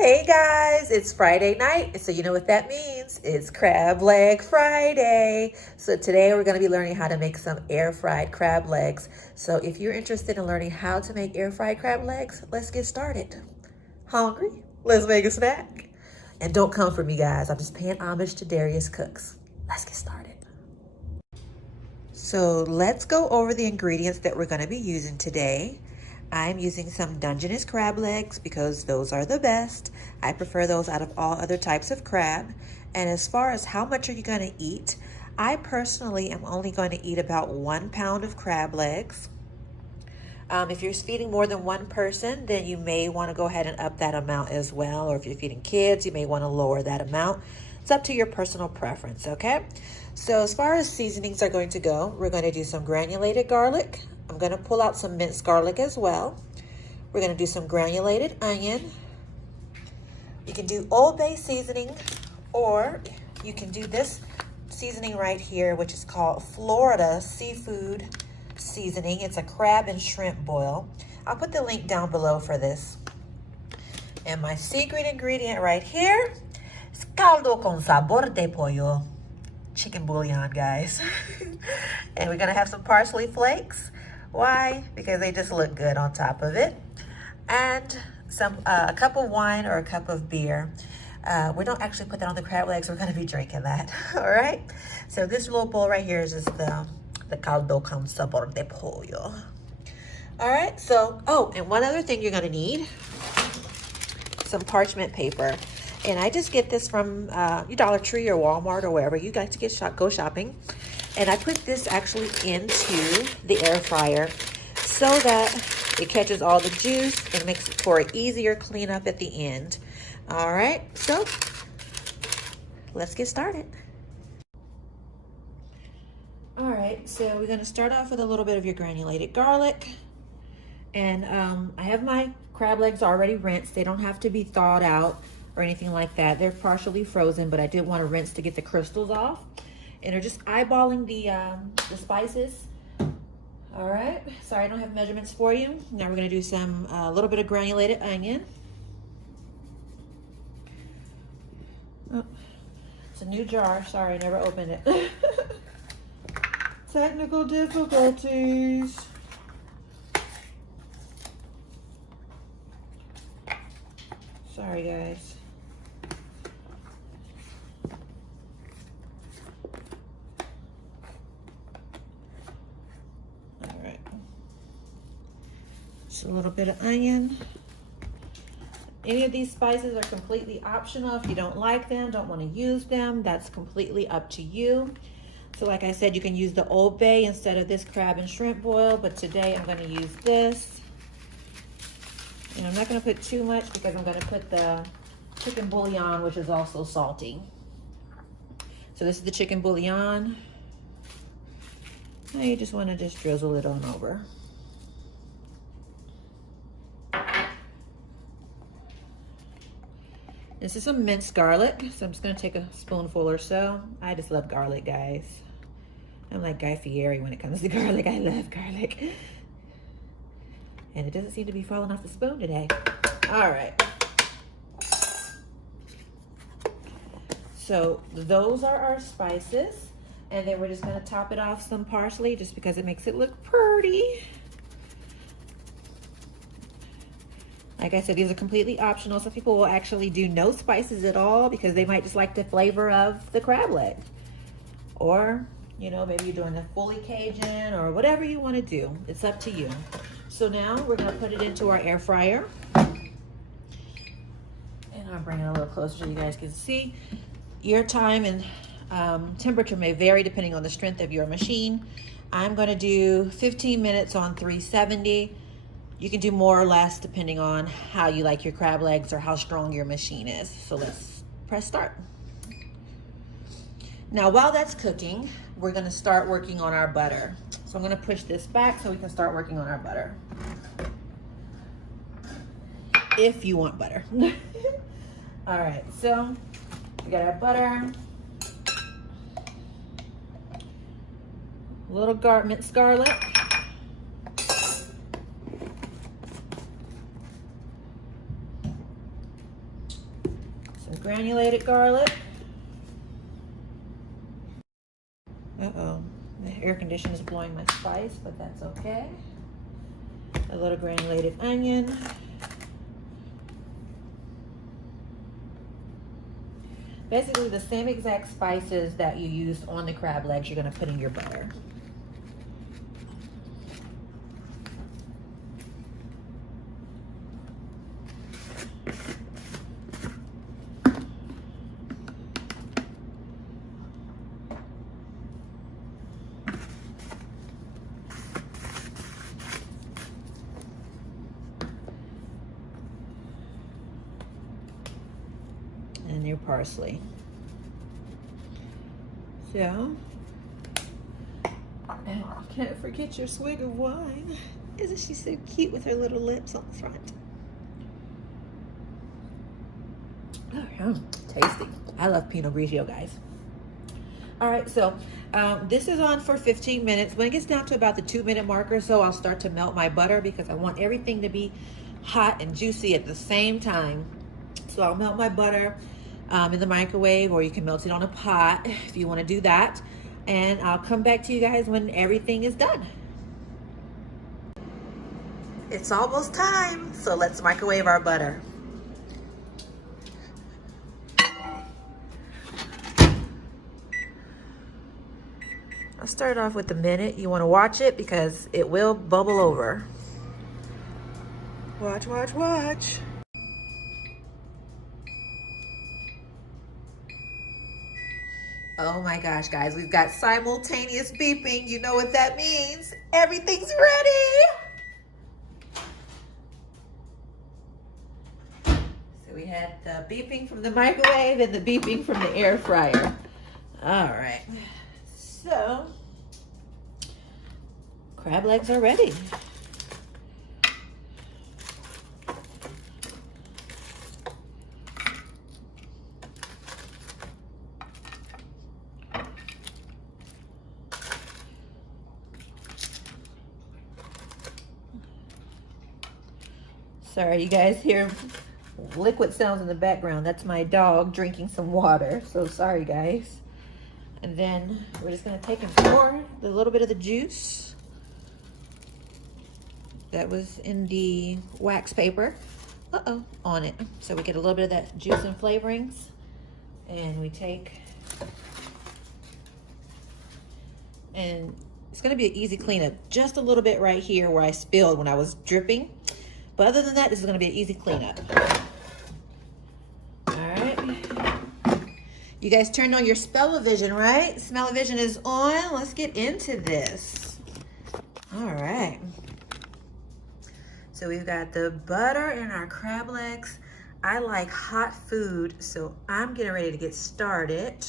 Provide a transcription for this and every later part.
Hey guys, it's Friday night, so you know what that means. It's Crab Leg Friday. So today we're going to be learning how to make some air fried crab legs. So if you're interested in learning how to make air fried crab legs, let's get started. Hungry? Let's make a snack. And don't come for me, guys. I'm just paying homage to Darius Cooks. Let's get started. So let's go over the ingredients that we're going to be using today. I'm using some Dungeness crab legs because those are the best. I prefer those out of all other types of crab. And as far as how much are you going to eat, I personally am only going to eat about 1 pound of crab legs. If you're feeding more than one person, then you may want to go ahead and up that amount as well. Or if you're feeding kids, you may want to lower that amount. It's up to your personal preference, okay? So as far as seasonings are going to go, we're going to do some granulated garlic. I'm going to pull out some minced garlic as well. We're going to do some granulated onion. You can do Old Bay seasoning, or you can do this seasoning right here, which is called Florida Seafood Seasoning. It's a crab and shrimp boil. I'll put the link down below for this. And my secret ingredient right here is caldo con sabor de pollo. Chicken bouillon, guys. And we're going to have some parsley flakes. Why? Because they just look good on top of it. And a cup of wine or a cup of beer. We don't actually put that on the crab legs. We're going to be drinking that. All right. So this little bowl right here is just the caldo con sabor de pollo. All right. So, oh, and one other thing you're going to need, some parchment paper. And I just get this from your Dollar Tree or Walmart or wherever you like to go shopping. And I put this actually into the air fryer so that it catches all the juice and makes it for an easier cleanup at the end. All right, so let's get started. All right, so we're gonna start off with a little bit of your granulated garlic. And I have my crab legs already rinsed. They don't have to be thawed out or anything like that. They're partially frozen, but I did want to rinse to get the crystals off. And they're just eyeballing the spices. All right, sorry I don't have measurements for you. Now we're gonna do some, a little bit of granulated onion. Oh, it's a new jar, sorry, I never opened it. Technical difficulties. Sorry, guys. All right. Just a little bit of onion. Any of these spices are completely optional. If you don't like them, don't want to use them, that's completely up to you. So like I said, you can use the Old Bay instead of this crab and shrimp boil, but today I'm going to use this. And I'm not going to put too much because I'm going to put the chicken bouillon, which is also salty. So this is the chicken bouillon. Now you just want to just drizzle it on over. This is some minced garlic, so I'm just going to take a spoonful or so. I just love garlic, guys. I'm like Guy Fieri when it comes to garlic. I love garlic. And it doesn't seem to be falling off the spoon today. All right. So those are our spices. And then we're just gonna top it off some parsley just because it makes it look pretty. Like I said, these are completely optional. Some people will actually do no spices at all because they might just like the flavor of the crab leg. Or, you know, maybe you're doing a fully Cajun or whatever you wanna do. It's up to you. So now we're gonna put it into our air fryer. And I'll bring it a little closer so you guys can see. Your time and temperature may vary depending on the strength of your machine. I'm gonna do 15 minutes on 370. You can do more or less depending on how you like your crab legs or how strong your machine is. So let's press start. Now while that's cooking, we're gonna start working on our butter. So I'm gonna push this back so we can start working on our butter. If you want butter. All right, so we got our butter. A little minced garlic. Some granulated garlic. Uh-oh, the air conditioner is blowing my spice, but that's okay. A little granulated onion. Basically the same exact spices that you used on the crab legs, you're gonna put in your butter. And your parsley. So, and can't forget your swig of wine. Isn't she so cute with her little lips on the front? Oh, yeah, tasty. I love Pinot Grigio, guys. All right, so this is on for 15 minutes. When it gets down to about the 2-minute mark or so, I'll start to melt my butter because I want everything to be hot and juicy at the same time. So I'll melt my butter in the microwave, or you can melt it on a pot if you want to do that. And I'll come back to you guys when everything is done. It's almost time, so let's microwave our butter. I'll start off with a minute. You want to watch it because it will bubble over. Watch, watch, watch. Oh my gosh, guys, we've got simultaneous beeping. You know what that means. Everything's ready. So we had the beeping from the microwave and the beeping from the air fryer. All right, so crab legs are ready. Sorry, you guys hear liquid sounds in the background. That's my dog drinking some water. So sorry, guys. And then we're just gonna take and pour a little bit of the juice that was in the wax paper, on it. So we get a little bit of that juice and flavorings. And we take, and it's gonna be an easy cleanup. Just a little bit right here where I spilled when I was dripping. But other than that, this is gonna be an easy cleanup. All right. You guys turned on your smell-o-vision, right? Smell-o-vision is on. Let's get into this. All right. So we've got the butter and our crab legs. I like hot food, so I'm getting ready to get started.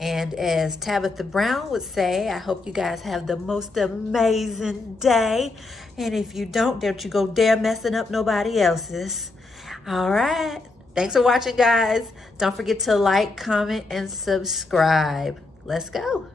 And as Tabitha Brown would say, I hope you guys have the most amazing day. And if you don't you go dare messing up nobody else's. All right. Thanks for watching, guys. Don't forget to like, comment, and subscribe. Let's go.